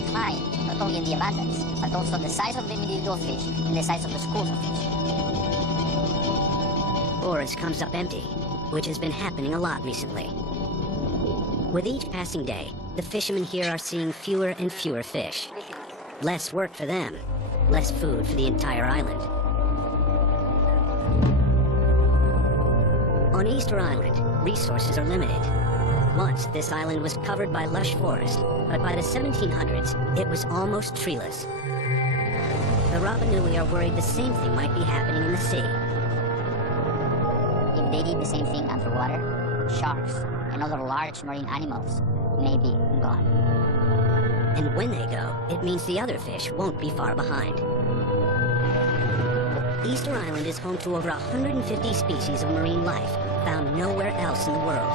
decline, not only in the abundance, but also the size of the individual fish and the size of the schools of fish. Forest comes up empty, which has been happening a lot recently. With each passing day, the fishermen here are seeing fewer and fewer fish. Less work for them, less food for the entire island. On Easter Island, resources are limited. Once, this island was covered by lush forest, but by the 1700s, it was almost treeless. The Rapanui are worried the same thing might be happening in the sea. If they did the same thing underwater, sharks and other large marine animals may be gone. And when they go, it means the other fish won't be far behind. Easter Island is home to over 150 species of marine life, found nowhere else in the world.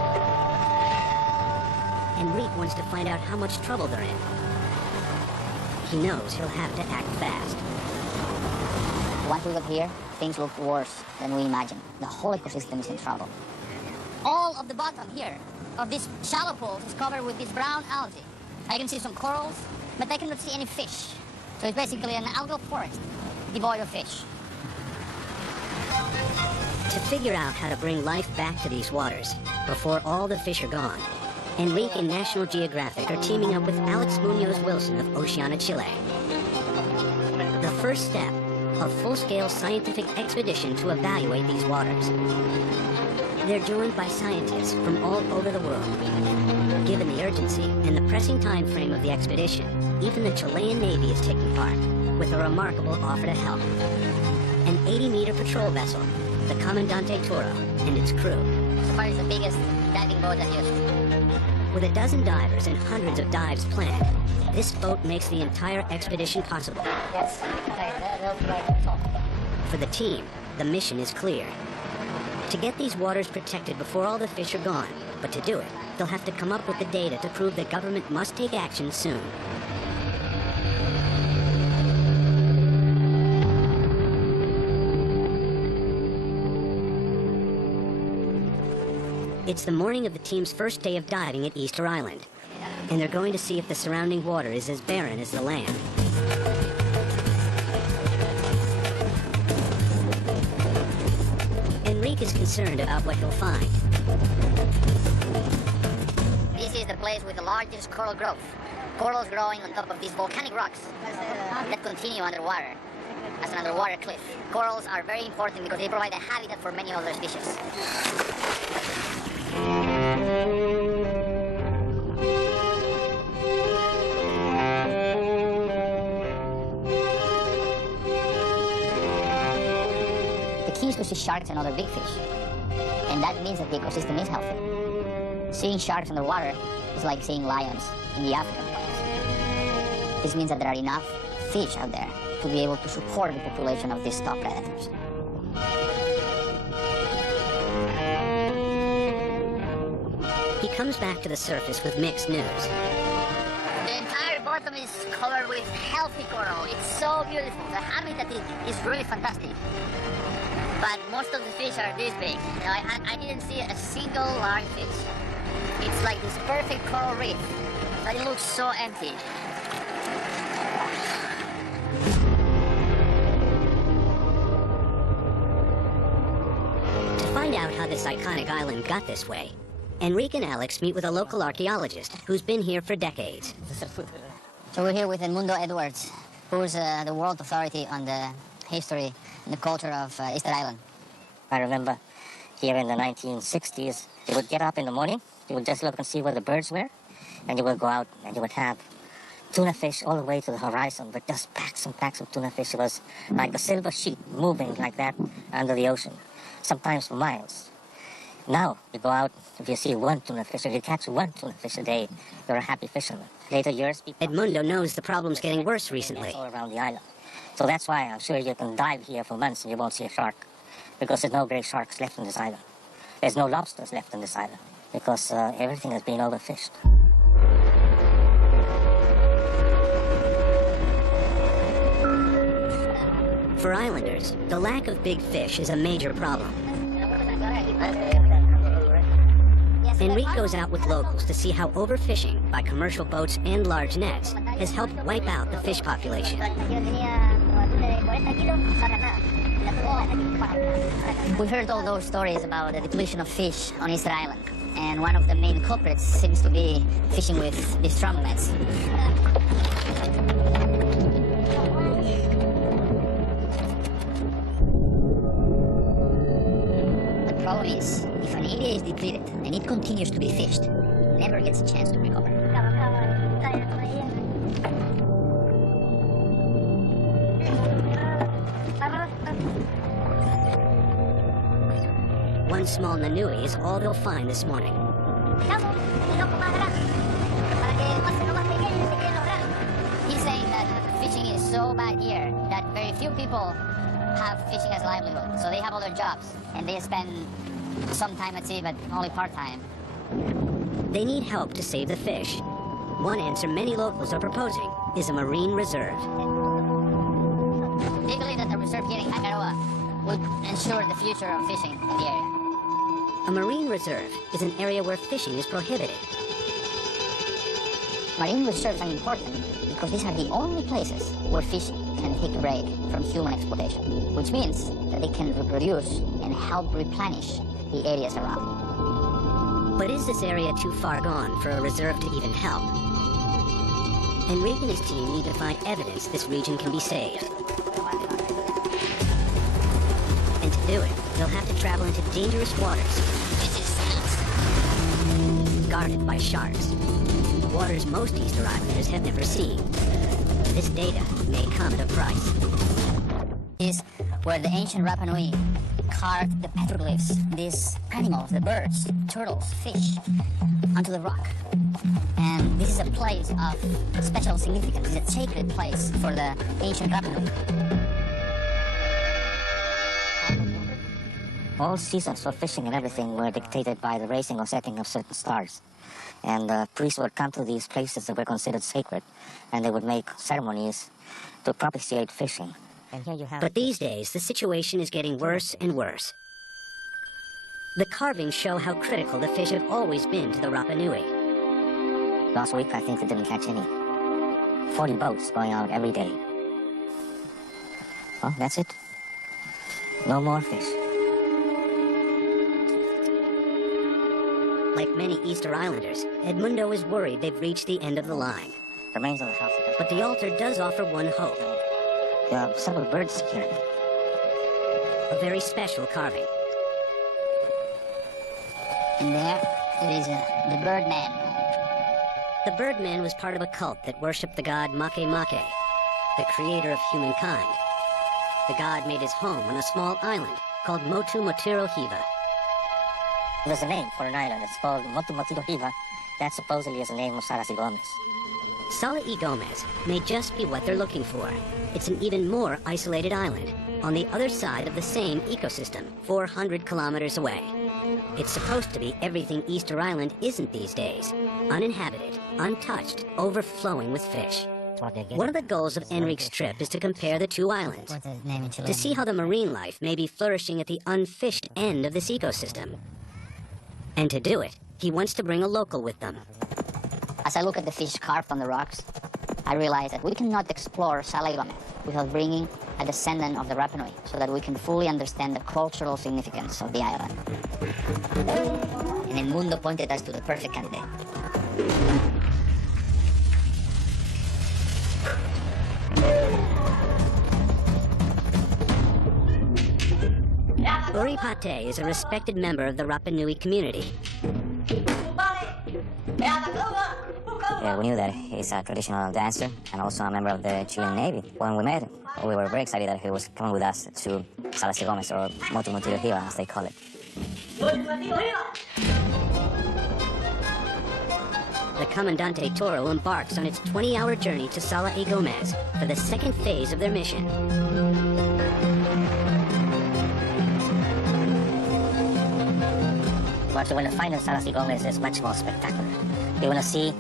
Enrique wants to find out how much trouble they're in. He knows he'll have to act fast. Once we got here, things look worse than we imagined. The whole ecosystem is in trouble. All of the bottom here of this shallow pool is covered with this brown algae. I can see some corals, but I cannot see any fish. So it's basically an algal forest, devoid of fish. To figure out how to bring life back to these waters before all the fish are gone, Enrique and National Geographic are teaming up with Alex Munoz Wilson of Oceana, Chile. The first step, a full-scale scientific expedition to evaluate these waters. They're joined by scientists from all over the world. Given the urgency and the pressing time frame of the expedition, even the Chilean Navy is taking part, with a remarkable offer to help. An 80-meter patrol vessel, the Comandante Toro, and its crew. So far it's the biggest diving boat that used. With a dozen divers and hundreds of dives planned, this boat makes the entire expedition possible. Yes. For the team, the mission is clear. To get these waters protected before all the fish are gone, but to do it, they'll have to come up with the data to prove that government must take action soon. It's the morning of the team's first day of diving at Easter Island, and they're going to see if the surrounding water is as barren as the land. Enrique is concerned about what he'll find. This is the place with the largest coral growth. Corals growing on top of these volcanic rocks that continue underwater as an underwater cliff. Corals are very important because they provide a habitat for many other species. The key is to see sharks and other big fish, and that means that the ecosystem is healthy. Seeing sharks underwater is like seeing lions in the African forest. This means that there are enough fish out there to be able to support the population of these top predators. He comes back to the surface with mixed news. The entire bottom is covered with healthy coral. It's so beautiful. The habitat is really fantastic. But most of the fish are this big. You know, I didn't see a single large fish. It's like this perfect coral reef, but it looks so empty. To find out how this iconic island got this way, Enrique and Alex meet with a local archaeologist who's been here for decades. So we're here with Edmundo Edwards, who's the world authority on the history and the culture of Easter Island. I remember here in the 1960s, you would get up in the morning, you would just look and see where the birds were, and you would go out and you would have tuna fish all the way to the horizon, but just packs and packs of tuna fish. It was like a silver sheet moving like that under the ocean, sometimes for miles. Now, you go out, if you see one tuna fish, if you catch one tuna fish a day, you're a happy fisherman. Later years, people... Edmundo knows the problem's getting worse recently. All around the island. So that's why I'm sure you can dive here for months and you won't see a shark. Because there's no gray sharks left on this island. There's no lobsters left on this island. Because everything has been overfished. For islanders, the lack of big fish is a major problem. Yes, Enrique goes out with locals to see how overfishing by commercial boats and large nets has helped wipe out the fish population. We've heard all those stories about the depletion of fish on Easter Island, and one of the main culprits seems to be fishing with these drum nets. The problem is, if an area is depleted and it continues to be fished, it never gets a chance to recover. One small nanui is all they'll find this morning. He's saying that fishing is so bad here that very few people have fishing as a livelihood. So they have other jobs and they spend some time at sea, but only part-time. They need help to save the fish. One answer many locals are proposing is a marine reserve. They believe that the reserve here in Tangaroa would ensure the future of fishing in the area. A marine reserve is an area where fishing is prohibited. Marine reserves are important because these are the only places where fish can take a break from human exploitation, which means that they can reproduce and help replenish the areas around. But is this area too far gone for a reserve to even help? Enrique and his team need to find evidence this region can be saved. And to do it, they'll have to travel into dangerous waters, This is nuts. guarded by sharks. Waters most Easter Islanders have never seen. This data may come at a price. Is where the ancient Rapa Nui carved the petroglyphs, these animals, the birds, turtles, fish, onto the rock. And this is a place of special significance. It's a sacred place for the ancient Rapa Nui. All seasons for fishing and everything were dictated by the raising or setting of certain stars. And priests would come to these places that were considered sacred, and they would make ceremonies to propitiate fishing. And here you have... But these days, the situation is getting worse and worse. The carvings show how critical the fish have always been to the Rapa Nui. Last week, I think they didn't catch any. 40 boats going out every day. Oh, that's it. No more fish. Like many Easter Islanders, Edmundo is worried they've reached the end of the line. The remains of the house. But the altar does offer one hope, There are several birds here. a very special carving. And there it is the Birdman. The Birdman was part of a cult that worshipped the god Make Make, the creator of humankind. The god made his home on a small island called Motu Motiro Hiva. There's a name for an island. It's called Motu Motiro Hiva. That supposedly is the name of Sarasi Gomez. Sala y Gomez may just be what they're looking for. It's an even more isolated island, on the other side of the same ecosystem, 400 kilometers away. It's supposed to be everything Easter Island isn't these days. Uninhabited, untouched, overflowing with fish. One of the goals of Enrique's trip is to compare the two islands, What's the name in Chilean? to see how the marine life may be flourishing at the unfished end of this ecosystem. And to do it, he wants to bring a local with them. As I look at the fish carved on the rocks, I realize that we cannot explore Sala y Gomez without bringing a descendant of the Rapa Nui so that we can fully understand the cultural significance of the island. And El Mundo pointed us to the perfect candidate. Uri Pate is a respected member of the Rapa Nui community. Yeah, we knew that he's a traditional dancer and also a member of the Chilean Navy. When we met him, we were very excited that he was coming with us to Sarasi Gomez, or Motu Motiro Hiva, as they call it. The Comandante Toro embarks on its 20-hour journey to Sala y Gomez for the second phase of their mission. But when the final Sarasi Gomez is much more spectacular. You want to see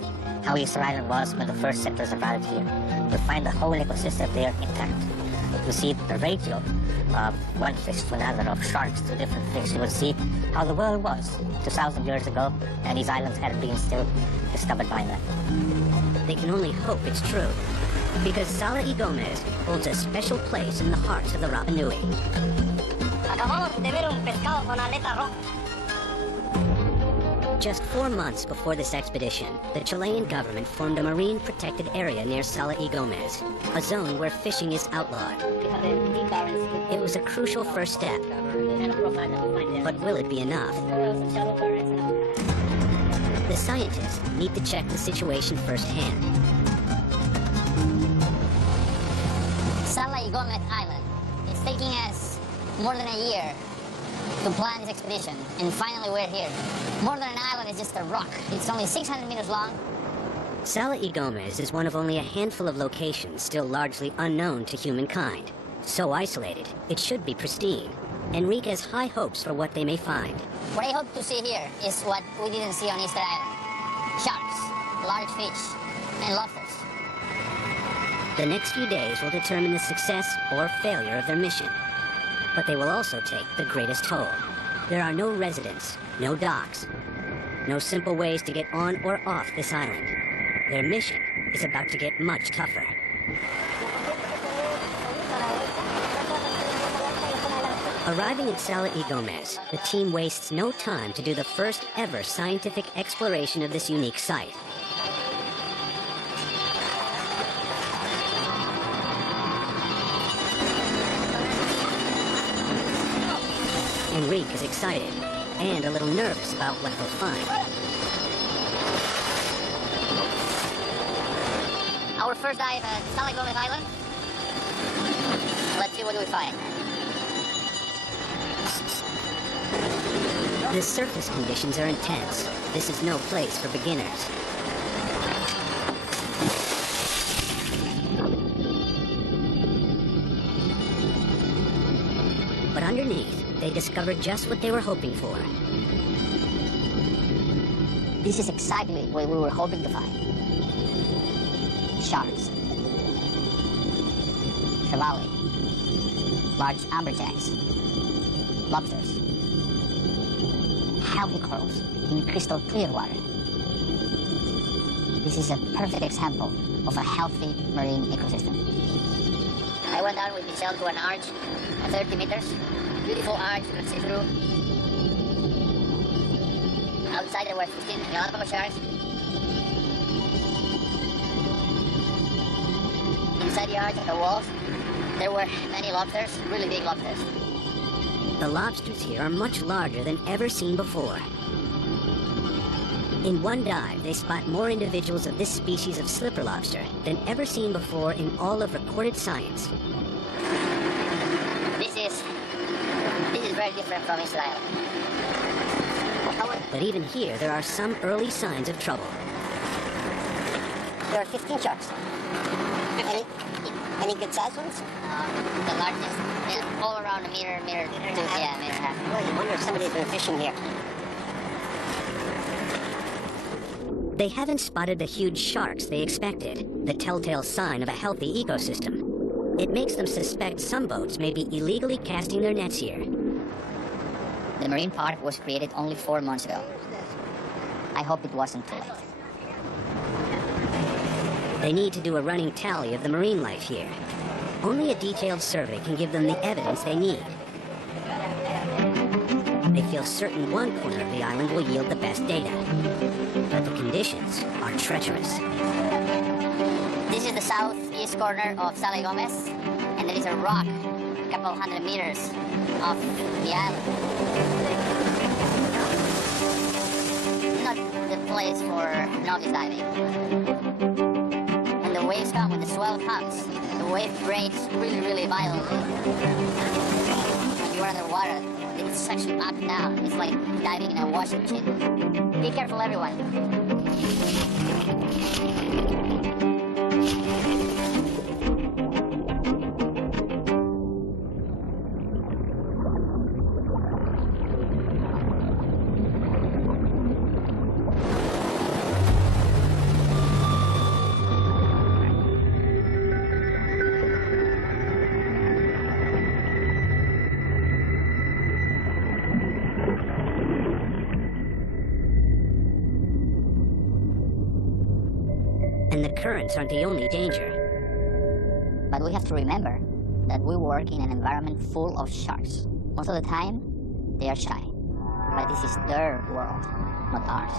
how Easter Island was when the first settlers arrived here. To find the whole ecosystem there intact. You see the ratio of one fish to another, of sharks to different fish. You will see how the world was 2,000 years ago, and these islands had been still discovered by man. They can only hope it's true, because Sala y Gomez holds a special place in the hearts of the Rapa Nui. Acabamos de ver un pescado con aleta roja. Just 4 months before this expedition, the Chilean government formed a marine protected area near Sala y Gomez, a zone where fishing is outlawed. It was a crucial first step, but will it be enough? The scientists need to check the situation firsthand. Sala y Gomez Island. It's taking us more than a year to plan this expedition, and finally we're here. More than an island is just a rock. It's only 600 meters long. Sala y Gomez is one of only a handful of locations still largely unknown to humankind. So isolated, it should be pristine. Enrique has high hopes for what they may find. What I hope to see here is what we didn't see on Easter Island. Sharks, large fish, and lobsters. The next few days will determine the success or failure of their mission. But they will also take the greatest toll. There are no residents, no docks, no simple ways to get on or off this island. Their mission is about to get much tougher. Arriving at Sala y Gomez, the team wastes no time to do the first ever scientific exploration of this unique site. Enrique is excited and a little nervous about what they'll find. Our first dive at Sala y Gomez Island. Let's see what we find. The surface conditions are intense. This is no place for beginners. But underneath, they discovered just what they were hoping for. This is exactly what we were hoping to find. Sharks. Trevally. Large amberjacks. Lobsters. Healthy corals in crystal clear water. This is a perfect example of a healthy marine ecosystem. I went down with Michelle to an arch of 30 meters. Beautiful arch, you can see through. Outside there were 15 Galapagos sharks. Inside the arch of the walls, there were many lobsters, really big lobsters. The lobsters here are much larger than ever seen before. In one dive, they spot more individuals of this species of slipper lobster than ever seen before in all of recorded science. This is very different from Israel. But even here, there are some early signs of trouble. There are 15 sharks. Any good sized ones? The largest is all around a meter, meter and a half. Well, you wonder if somebody's been fishing here. They haven't spotted the huge sharks they expected, the telltale sign of a healthy ecosystem. It makes them suspect some boats may be illegally casting their nets here. The marine park was created only 4 months ago. I hope it wasn't too late. They need to do a running tally of the marine life here. Only a detailed survey can give them the evidence they need. They feel certain one corner of the island will yield the best data. But the conditions are treacherous. This is the southeast corner of Sala y Gomez, and there is a rock a couple hundred meters off the island. Not the place for novice diving. When the waves come, when the swell comes, the wave breaks really, really violently. When you are underwater, it's actually up and down. It's like diving in a washing machine. Be careful, everyone. And the currents aren't the only danger. But we have to remember that we work in an environment full of sharks. Most of the time, they are shy. But this is their world, not ours.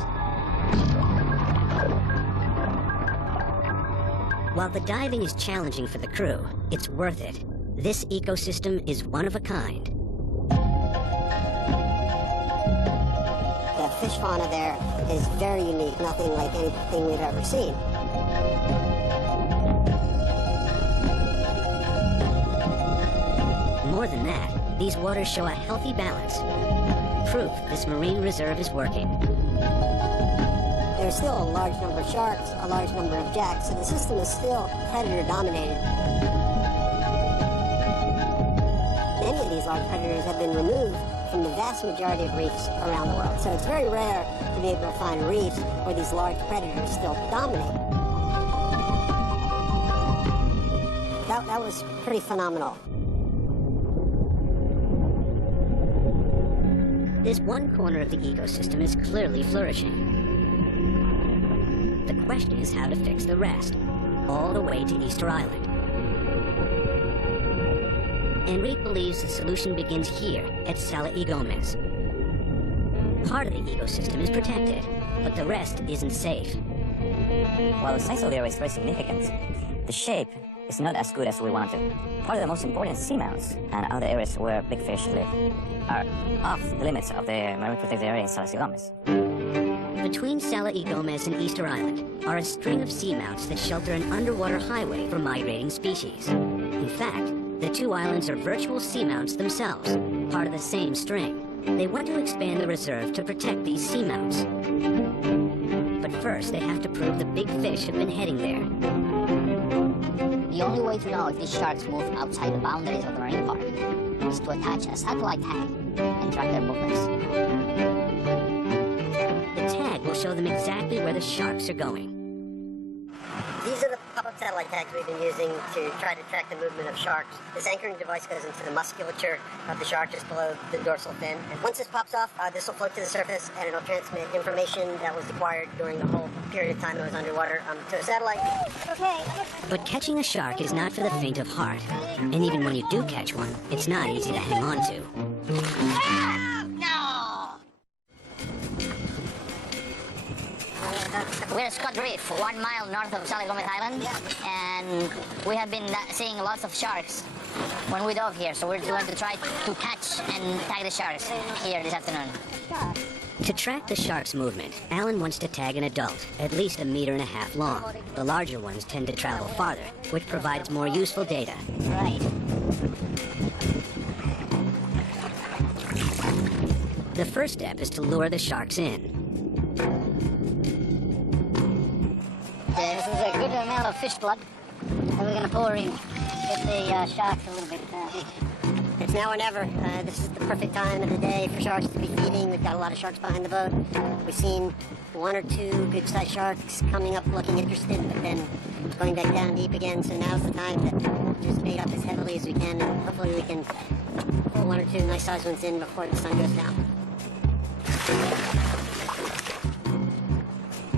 While the diving is challenging for the crew, it's worth it. This ecosystem is one of a kind. The fish fauna there is very unique, nothing like anything we've ever seen. More than that, these waters show a healthy balance. Proof this marine reserve is working. There's still a large number of sharks, a large number of jacks, so the system is still predator-dominated. Many of these large predators have been removed from the vast majority of reefs around the world, so it's very rare to be able to find reefs where these large predators still dominate. That was pretty phenomenal. This one corner of the ecosystem is clearly flourishing. The question is how to fix the rest, all the way to Easter Island. Enrique believes the solution begins here at Sala y Gomez. Part of the ecosystem is protected, but the rest isn't safe. While the size of the area is very significant, the shape is not as good as we wanted. Part of the most important seamounts and other areas where big fish live are off the limits of the marine protected area in Salas y Gomez. Between Sala y Gomez and Easter Island are a string of seamounts that shelter an underwater highway for migrating species. In fact, the two islands are virtual seamounts themselves, part of the same string. They want to expand the reserve to protect these seamounts. But first, they have to prove the big fish have been heading there. The only way to know if these sharks move outside the boundaries of the marine park is to attach a satellite tag and track their movements. The tag will show them exactly where the sharks are going. These are the pop-up satellite tags we've been using to try to track the movement of sharks. This anchoring device goes into the musculature of the shark just below the dorsal fin. And once this pops off, this will float to the surface and it'll transmit information that was acquired during the whole period of time it was underwater to a satellite. Okay. But catching a shark is not for the faint of heart. And even when you do catch one, it's not easy to hang on to. We're at Scott Reef, 1 mile north of Sala y Gomez Island, and we have been seeing lots of sharks when we dove here, so we're going to try to catch and tag the sharks here this afternoon. To track the shark's movement, Alan wants to tag an adult, at least 1.5 meters long. The larger ones tend to travel farther, which provides more useful data. Right. The first step is to lure the sharks in. This is a good amount of fish blood, and we're going to pour in, get the sharks a little bit. It's now or never. This is the perfect time of the day for sharks to be feeding. We've got a lot of sharks behind the boat. We've seen 1 or 2 good-sized sharks coming up looking interested, but then going back down deep again. So now's the time to just bait up as heavily as we can, and hopefully we can pull 1 or 2 nice-sized ones in before the sun goes down.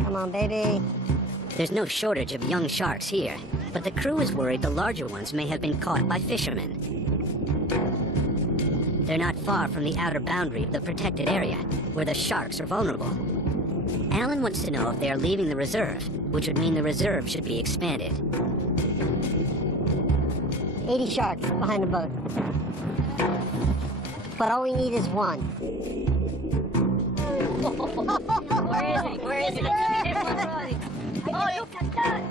Come on, baby. There's no shortage of young sharks here, but the crew is worried the larger ones may have been caught by fishermen. They're not far from the outer boundary of the protected area, where the sharks are vulnerable. Alan wants to know if they are leaving the reserve, which would mean the reserve should be expanded. 80 sharks behind the boat. But all we need is 1. Where is it? Where is it? Oh, look at that!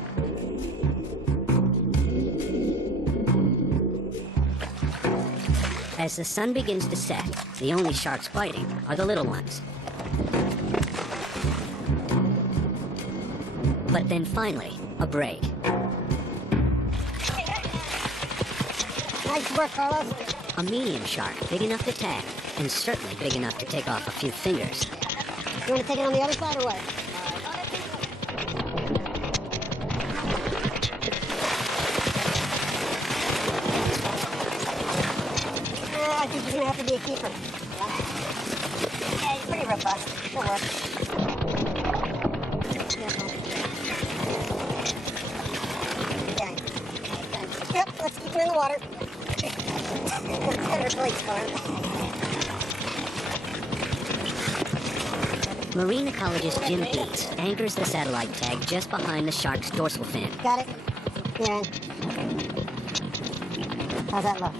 As the sun begins to set, the only sharks biting are the little ones. But then finally, a break. Nice work, Carlos. A medium shark, big enough to tag, and certainly big enough to take off a few fingers. You want to take it on the other side or what? I think he's going to have to be a keeper. Yeah, he's pretty robust. He'll work. them in the water. Better place for them. Marine ecologist Jim Beats anchors the satellite tag just behind the shark's dorsal fin. Got it? You're in. How's that look?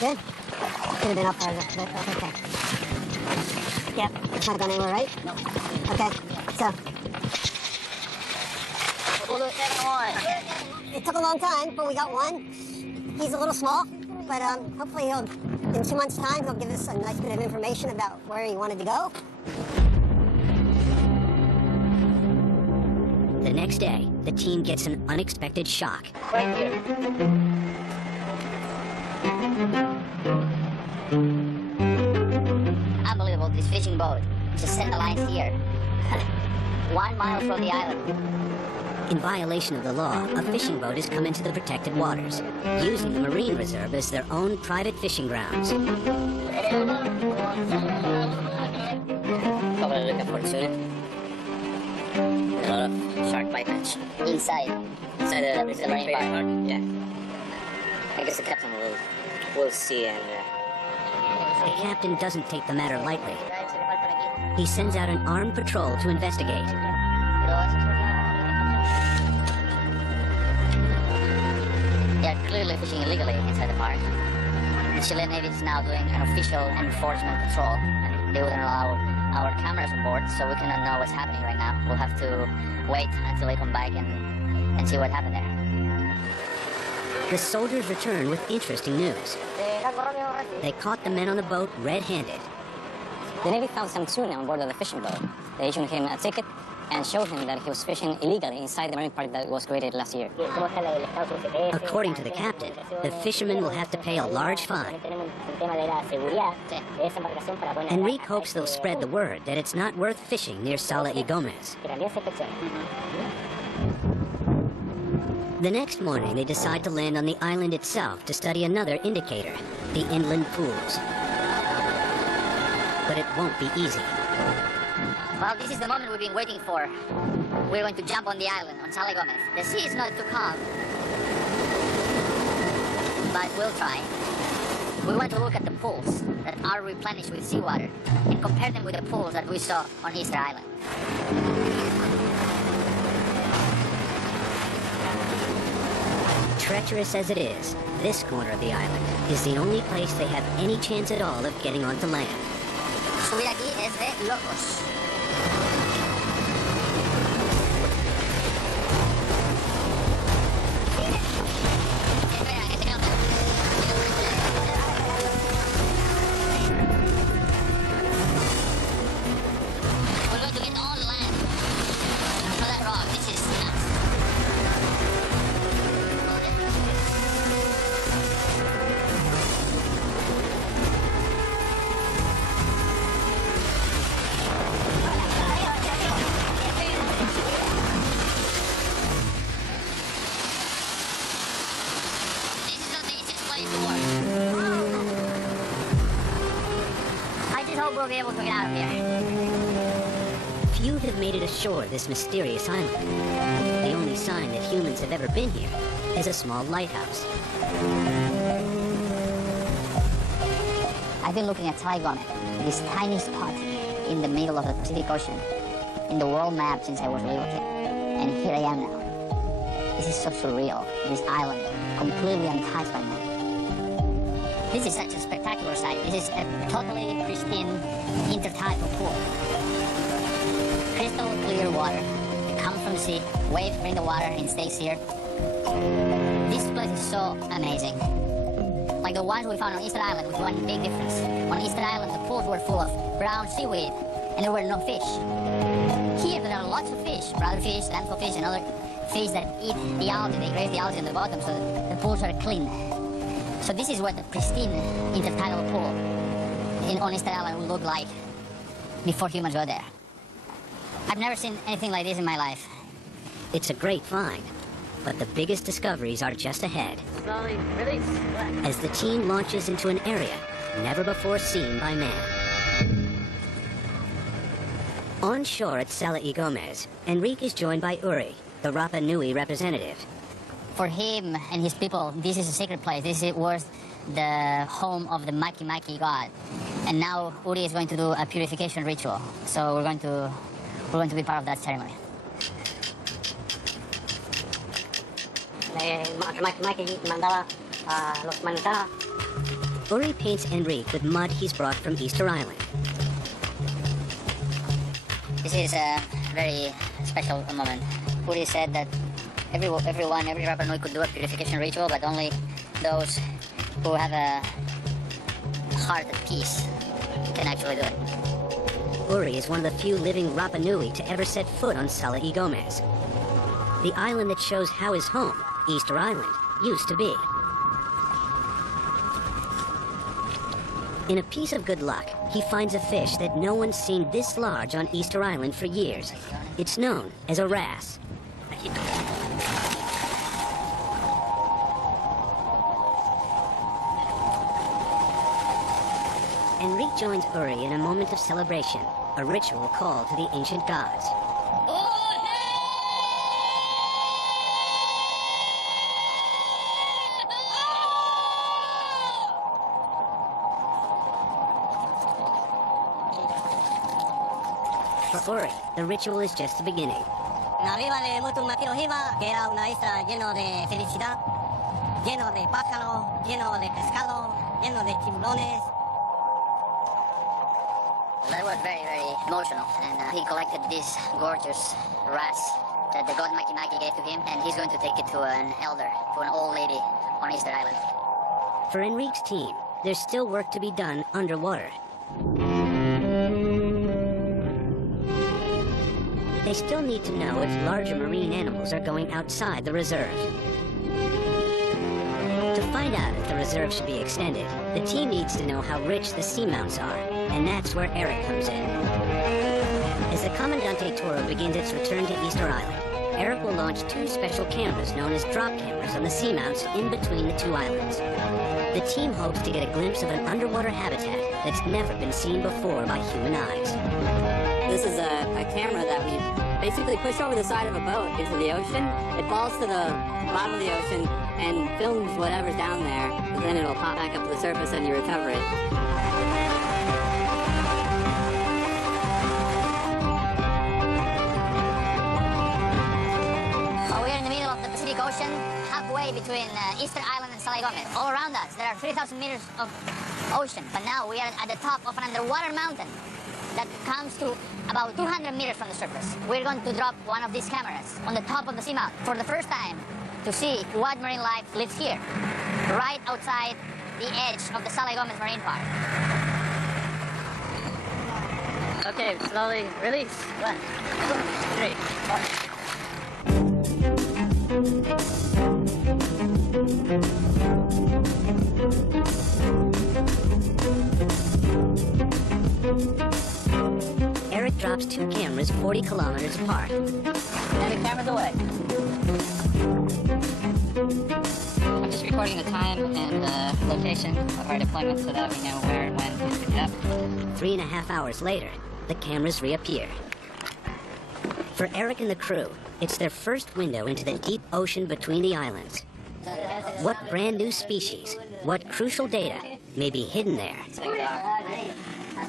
Good? Could have been up there, but that's okay. Yep, it's not going anywhere, right? No. Okay, so. It took a long time, but we got one. He's a little small, but hopefully he'll, in 2 months' time, he'll give us a nice bit of information about where he wanted to go. The next day, the team gets an unexpected shock. Right here. Unbelievable, this fishing boat just set the lines here. 1 mile from the island. In violation of the law, a fishing boat has come into the protected waters, using the marine reserve as their own private fishing grounds. Probably looking for tuna. A lot of shark bite nets. Inside. Inside the marine park. park. Yeah. I guess the captain will see and. The captain doesn't take the matter lightly. He sends out an armed patrol to investigate. They are clearly fishing illegally inside the park. The Chilean Navy is now doing an official enforcement patrol, and they wouldn't allow our cameras on board, so we cannot know what's happening right now. We'll have to wait until they come back and see what happened there. The soldiers return with interesting news. They caught the men on the boat red-handed. The Navy found some tuna on board of the fishing boat. They issued him a ticket and showed him that he was fishing illegally inside the marine park that was created last year. According to the captain, the fishermen will have to pay a large fine. Enrique hopes they'll spread the word that it's not worth fishing near Sala y Gomez. The next morning, they decide to land on the island itself to study another indicator, the inland pools. But it won't be easy. Well, this is the moment we've been waiting for. We're going to jump on the island, on Sala y Gomez. The sea is not too calm, but we'll try. We want to look at the pools that are replenished with seawater and compare them with the pools that we saw on Easter Island. Treacherous as it is, this corner of the island is the only place they have any chance at all of getting onto land. Subir aquí es de locos. We're going to get on land. For that rock, this is nuts. This is the easiest place to work. I just hope we'll be able to get out of here. Few have made it ashore this mysterious island. The only sign that humans have ever been here is a small lighthouse. I've been looking at Sala y Gomez, this tiny spot in the middle of the Pacific Ocean, in the world map since I was a little kid. And here I am now. This is so surreal, this island, completely untouched by man. This is such a spectacular sight. This is a totally pristine intertidal pool. Crystal clear water. It comes from the sea, waves bring the water and it stays here. This place is so amazing. Like the ones we found on Easter Island with one big difference. On Easter Island, the pools were full of brown seaweed and there were no fish. Here there are lots of fish, brotherfish, landfall and other fish that eat the algae. They graze the algae in the bottom so the pools are clean. So this is what the pristine intertidal pool on Easter Island would look like before humans go there. I've never seen anything like this in my life. It's a great find, but the biggest discoveries are just ahead. Slowly release. As the team launches into an area never before seen by man. On shore at Sala y Gomez, Enrique is joined by Uri, the Rapa Nui representative. For him and his people, this is a sacred place. This was the home of the Maki god. And now Uri is going to do a purification ritual. So we're going to be part of that ceremony. Uri paints Enrique with mud he's brought from Easter Island. This is a very special moment. Uri said that every Rapa Nui could do a purification ritual, but only those who have a heart at peace can actually do it. Uri is one of the few living Rapa Nui to ever set foot on Sala y Gomez, the island that shows how his home, Easter Island, used to be. In a piece of good luck, he finds a fish that no one's seen this large on Easter Island for years. It's known as a wrasse. Enrique joins Uri in a moment of celebration, a ritual call to the ancient gods. For Uri, the ritual is just the beginning. Arriba de Mutumaquirojiva, que era una isla lleno de felicidad, lleno de pájaros, lleno de pescado, lleno de tiburones. That was very, very emotional. And he collected this gorgeous wrasse that the god Maki gave to him, and he's going to take it to an elder, to an old lady on Easter Island. For Enrique's team, there's still work to be done underwater. They still need to know if larger marine animals are going outside the reserve. To find out if the reserve should be extended, the team needs to know how rich the seamounts are, and that's where Eric comes in. As the Comandante Toro begins its return to Easter Island, Eric will launch 2 special cameras known as drop cameras on the seamounts in between the 2 islands. The team hopes to get a glimpse of an underwater habitat that's never been seen before by human eyes. This is a camera that we basically push over the side of a boat into the ocean. It falls to the bottom of the ocean and films whatever's down there, but then it'll pop back up to the surface and you recover it. We're in the middle of the Pacific Ocean, halfway between Easter Island and Sala y Gomez. All around us, there are 3,000 meters of ocean, but now we are at the top of an underwater mountain that comes to about 200 meters from the surface. We're going to drop one of these cameras on the top of the seamount for the first time to see what marine life lives here, right outside the edge of the Sala y Gomez Marine Park. Okay, slowly release. 1, 2, 3, 4. Eric drops 2 cameras 40 kilometers apart. And the camera's away. I'm just recording the time and the location of our deployment so that we know where and when to pick it up. 3.5 hours later, the cameras reappear. For Eric and the crew, it's their first window into the deep ocean between the islands. What brand new species, what crucial data may be hidden there?